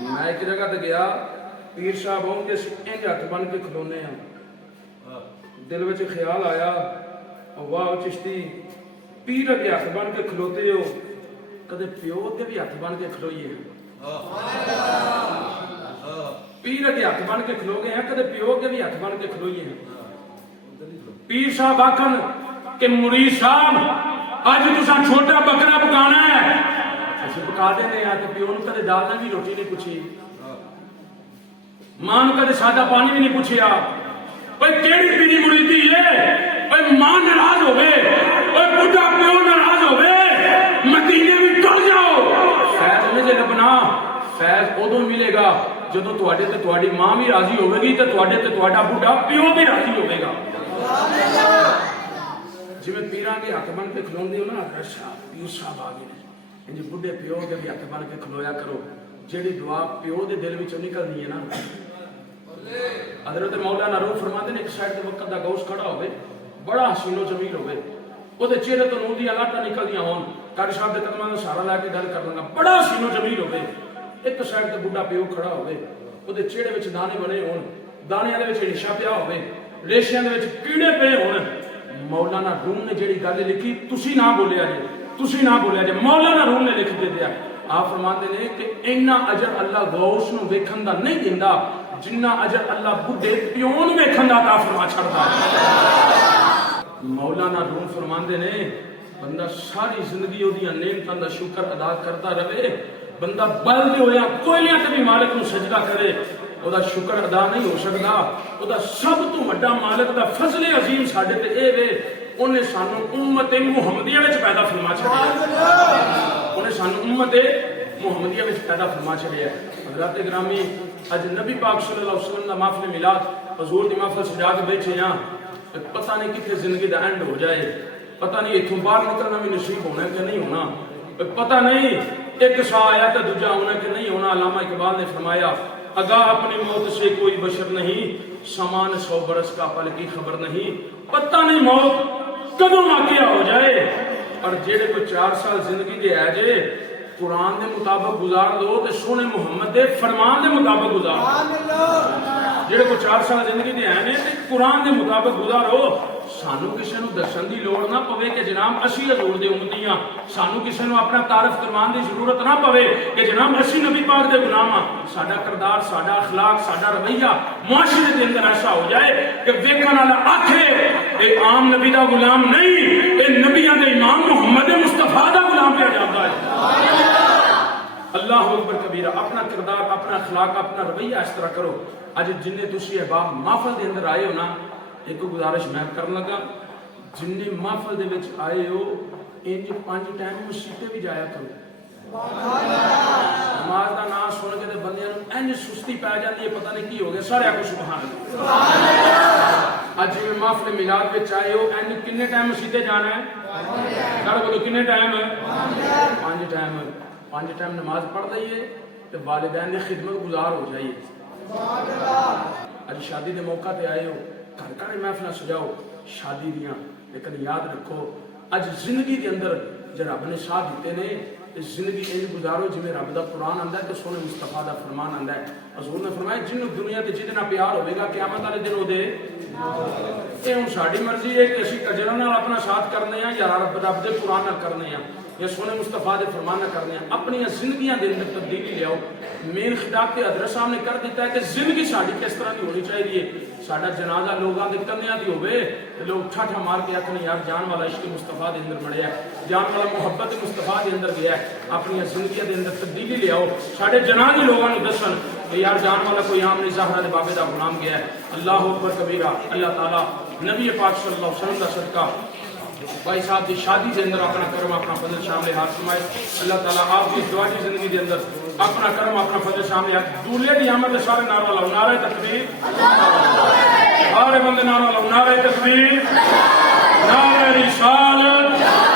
میں ایک جگہ تے گیا پیر صاحب ہوں کہ انج ہاتھ بن کے کھلونے ہیں دل وچ خیال آیا واہ چشتی پیر اگے ہاتھ بن کے کھلوتے ہو کدے پیو تے بھی ہاتھ بن کے کھلوئیے پیر اگے ہاتھ بن کے کھلو گئے ہیں کدے پیو کے بھی ہاتھ بن کے کھلوئیے ہیں پیر صاحب آکھن کہ مرید صاحب اج تساں چھوٹا بکرا پکانا ہے اسی پکا دینے ہیں تو پیو نوں کدے دال نہ بھی روٹی نہیں پوچھی ماں نوں کدے سادہ پانی بھی نہیں پوچھیا اوے کیڑی پیری مریدی ہے اوے ماں ناراض ہوے اوے بڈھا پیو ناراض ہوے مدینے بھی ٹر جاؤ فیض نہیں جے لبنا فیض ادوں ملے گا جدوں تواڈے تے تواڈی ماں بھی راضی ہوے گی تے تواڈے تے تواڈا بڈھا پیو بھی راضی ہوے گا جی میں پیراں کے ہاتھ بن کے کھلوندے ہو نا اچھا پیر صاحب آ گئے انج بڈھے پیو کے بھی ہاتھ بن کے کھلویا کرو جیڑی دعا پیو دے دل وچوں نکلنی ہے نا حضرت مولانا روح فرماتے ہیں ایک سائڈ تے وقت دا گوشت کھڑا ہوئے بڑا حسین و جمیل ہوئے وہ دے چہرے تو نور دی علاقہ نکلدیاں ہون قاری صاحب دے قدماں دا سہارا لے کے گل کر لگا بڑا حسین و جمیل ہوئے ایک سائڈ تے بڈھا پیو کھڑا ہوئے وہ دے چہرے وچ دانے بنے ہون دانیاں دے وچ ریشہ پیا ہوئے ریشیاں دے وچ کیڑے پے ہون مولانا روم نے جیڑی گل لکھی تسی نہ بولیا جے مولانا روم نے لکھ دے دیا آپ فرماتے ہیں کہ اینا اجر اللہ غوث نو ویکھن دا نہیں دیندا جنہ اجر اللہ بڈھے پیو نو ویکھن دا عطا فرما چھڑدا ہے مولانا روم فرماندے نے بندہ ساری زندگی اودیاں نعمتاں دا شکر ادا کرتا رہے بندہ بلدے ہویا کوئلیاں تے بھی مالک نو سجدہ کرے او دا شکر ادا نہیں ہو سکدا او دا سب تو بڑا مالک دا فضل عظیم ساڈے تے اے وے انہیں سانو امت محمدیہ وچ پیدا فرما چھڑیا انہیں سانو امت محمدیہ وچ پیدا فرما چھڑیا حضرات گرامی اج نبی پاک صلی اللہ علیہ وسلم دا محفل میلاد حضور دی محفل سجا کے بیٹھے ہیں پتہ نہیں کتنے زندگی دا اینڈ ہو جائے پتہ نہیں اتھوں باہر نکلنا بھی نصیب ہونا کہ نہیں ہونا پتہ نہیں ایک سا آیا تو دوجا ہونا کہ نہیں ہونا علامہ اقبال نے فرمایا آگاہ اپنی موت سے کوئی بشر نہیں سامان 100 برس کا پل کی خبر نہیں پتہ نہیں موت کدوں واقعہ ہو جائے اور جیڑے کو 4 سال زندگی دے آ جائے قرآن دے مطابق گزار دو تے سونے محمد دے فرمان دے مطابق گزار دو جیڑے کو 4 سال زندگی دے آنے تے قرآن دے مطابق گزارو سانو کسی نو دسن دی لوڑ نہ پوے کہ جناب اسی حضور دے امتیاں سانو کسی نو اپنا تعارف کرمان دی ضرورت نہ پوے کہ جناب اسی نبی پاک دے غلام ہاں ساڈا کردار ساڈا اخلاق ساڈا رویہ معاشرے دے اندر ایسا ہو جائے کہ ویکھن والا آکھے اے عام نبی دا غلام نہیں اے نبیاں دے امام محمد مصطفیٰ دا غلام پہ جاتا ہے اللہ اکبر کبیرہ اپنا کردار اپنا اخلاق اپنا رویہ اس طرح کرو اج جن تسی احباب محفل دے اندر آئے ہو نا ایک گزارش میں کرن لگا جن محفل دے وچ آئے ہو انج 5 ٹائم مسجد بھی جایا کرو نماز دا نام سن کے تے بندیاں نوں انج سستی پے جاندی ہے پتہ نہیں کی ہو گیا سارے کو سبحان اللہ اج میں محفل میلاد وچ آئے ہو انج کنے ٹائم مسجد جانا ہے سارے بولو کنے ٹائم 5 ٹائم نماز پڑھ لئیے تے والدین دی خدمت گزار ہو جائیے اج شادی دے موقع تے آئے ہو گھر گھر محفل سجاؤ شادی دیاں لیکن یاد رکھو اج زندگی دے اندر جو رب نے ساتھ دیتے نے زندگی انج گزارو جویں رب دا قرآن آندا ہے تے سونے مصطفیٰ دا فرمان آندا ہے حضور نے فرمایا جنوں دنیا تے جتنا پیار ہوے گا قیامت والے دن اودے اے ہن ساڈی مرضی ہے کہ اسی کجراں نال اپنا ساتھ کرنے ہیں یا رب دے قرآن نال کرنے ہیں یا سونے مصطفیٰ دے فرمان نال کرنے ہیں اپنی زندگیاں دے اندر تبدیلی لیاؤ مین خطاب تے حضرت صاحب نے کر دیتا ہے کہ زندگی ساڈی کس طرح دی ہونی چاہیے ساڈا جنازہ لوگاں دے کنیاں دی ہوے تے لوگ ٹھاٹھا مار کے آکھن یار جان والا عشق مصطفیٰ دے اندر مڑیا جان والا محبت مصطفیٰ دے اندر گیا ہے اپنی زندگیاں دے اندر تبدیلی لیاؤ ساڈے جنازے لوگاں نوں دسن کہ یار جان والا کوئی عام نہیں زہرا دے بابے دا غلام گیا ہے اللہ اکبر کبیرہ اللہ تعالی نبی پاک صلی اللہ علیہ وسلم دا صدقہ بھائی صاحب دی شادی دے اندر اپنا کرم اپنا فضل شامل ہاتھ فرمائے اللہ تعالیٰ آپ کی دعائی زندگی دے اندر اپنا کرم اپنا فضل شامل ہاتھ دولے دی آمد سارے نعرہ لاؤ نعرہ تکبیر سارے بندے نعرہ لاؤ نعرہ تکبیر نعرہ رسالت